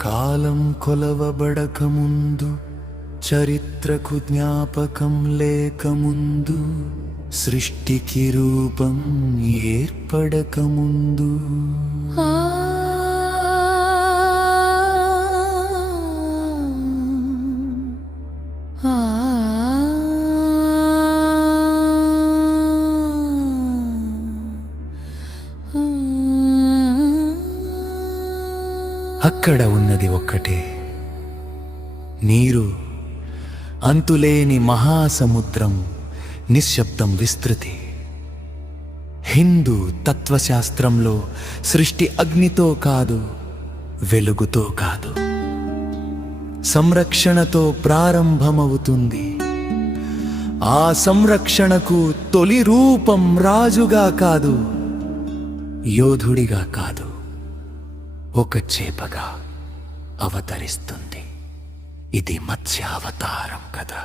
కాలం కొలవబడకముందు చరిత్రకు జ్ఞాపకం లేకముందు సృష్టికి రూపం ఏర్పడకముందు. అక్కడ ఉన్నది ఒక్కటే. నీరు అంతులేని మహాసముద్రం నిశ్శబ్దం విస్తృతి. హిందూ తత్వశాస్త్రంలో సృష్టి అగ్నితో కాదు వెలుగుతో కాదు. సంరక్షణతో ప్రారంభమవుతుంది. ఆ సంరక్షణకు తొలి రూపం రాజుగా కాదు యోధుడిగా కాదు. ఒక చేపగా అవతరిస్తుంది. ఇది మత్స్యావతారం కదా.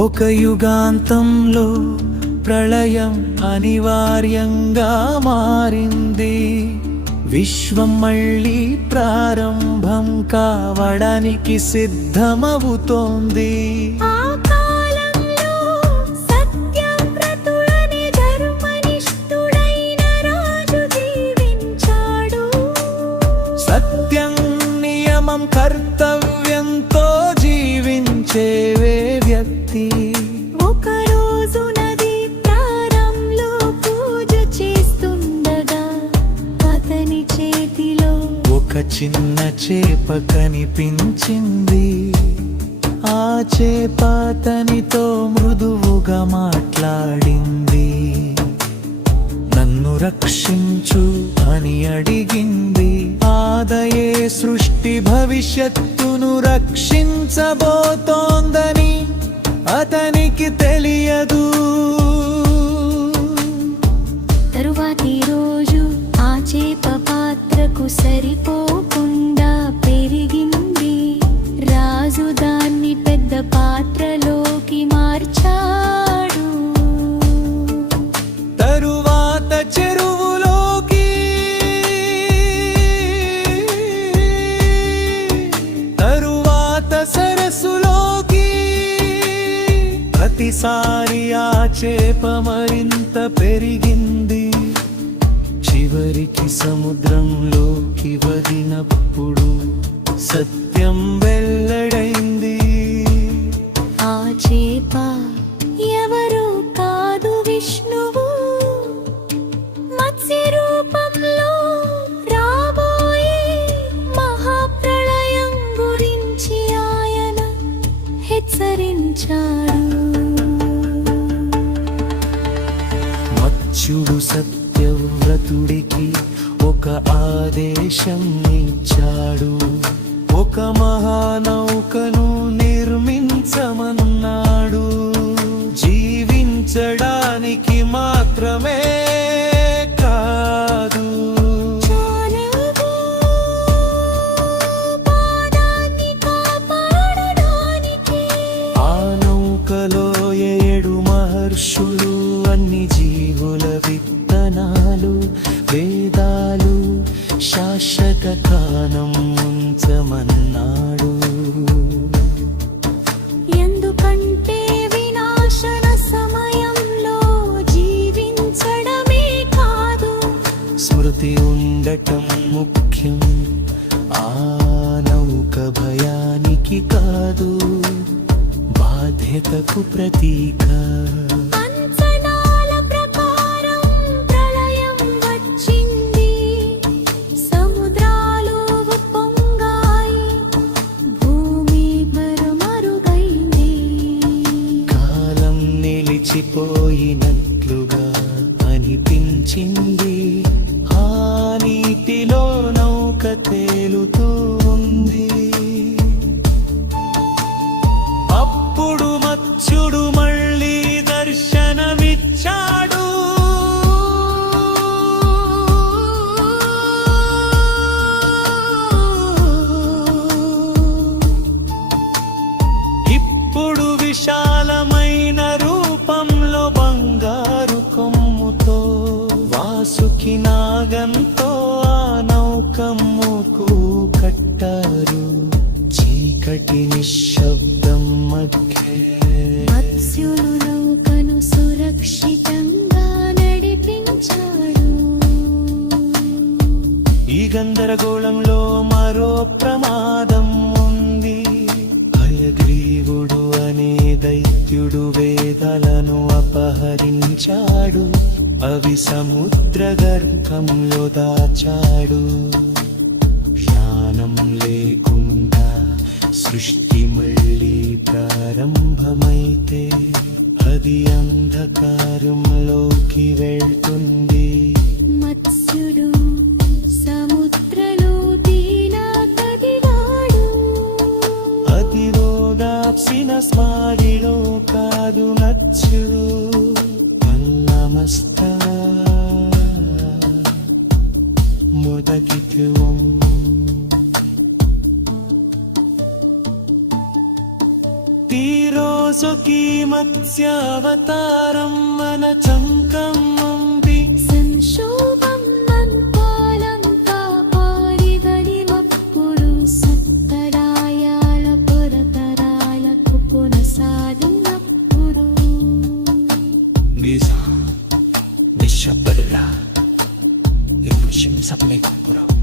ఒక యుగాంతంలో ప్రళయం అనివార్యంగా మారింది. విశ్వం మళ్ళీ ప్రారంభం కావడానికి సిద్ధమవుతోంది. సత్యం నియమం కర్తవ్యంతో జీవించేవే ఒక చిన్న చేప కనిపించింది. ఆ చేప అతనితో మృదువుగా మాట్లాడింది. నన్ను రక్షించు అని అడిగింది. ఆదయే సృష్టి భవిష్యత్తును రక్షించబోతోందని అతనికి తెలియదు. తరువాతి రోజు ఆ చేప పాత్రకు సరిపోకుండా పెరిగింది. రాజు దాన్ని పెద్ద పాత్రలోకి మార్చాడు. తరువాత చెరువులోకి తరువాత సరస్సులోకి ప్రతిసారి ఆ చేప మరింత పెరిగింది. చివరికి సముద్రంలోకి వదినప్పుడు సత్యం వెల్లడైంది. ఆ చేప ఎవరు కాదు విష్ణువు? మత్స్య రూపంలో రాబోయే మహాప్రళయం గురించి ఆయన హెచ్చరించాడు. మత్స్యుడు సత్యవ్రతుడికి ఒక ఆదేశం ఇచ్చాడు. ఒక మహానౌకను నిర్మించమన్నాడు. జీవించడానికి మాత్రమే కాదు. ఆ నౌకలో ఏడు మహర్షులు మరుమరుగైంది. కాలం నిలిచిపోయినట్లుగా అనిపించింది. అంతటి నిశ్శబ్దం మధ్య. మత్స్యులు నౌకను సురక్షితంగా నడిపించాడు. ఈ గందరగోళంలో మరో ప్రమాదం ఉంది. భయగ్రీవుడు అనే దైత్యుడు వేదలను అపహరించాడు. అవి సముద్ర గర్భంలో దాచాడు. జ్ఞానం లేకుండా సృష్టి మళ్ళీ ప్రారంభమైతే అది అంధకారంలోకి వెళ్తుంది. మత్స్యుడు సముద్రలో అది ఓదార్చిన స్వారిలో కాదు నచ్చు నమస్త మొదటి తీరోజుకి మత్స్యావతారం మన చంకమ్మంది సంక్షోభం మంపాలంతా పారివడివప్పుడు సత్తరాయాల పొరతరాలకు కొనసాగినప్పుడు నిజ నిశ్శబ్దలా Impressione may kumpura Pagpagsa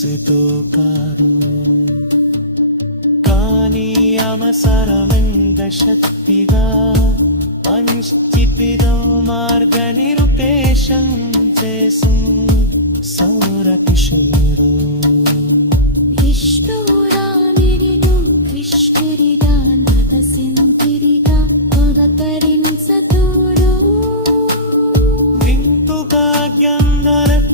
మనస్సుతో కాదు కానీ అవసరమైన శక్తిగా అనిశ్చితిగా మార్గ నిరుపేషం చేసు సౌరకిషోరు విష్ణురామిరిను విష్ణు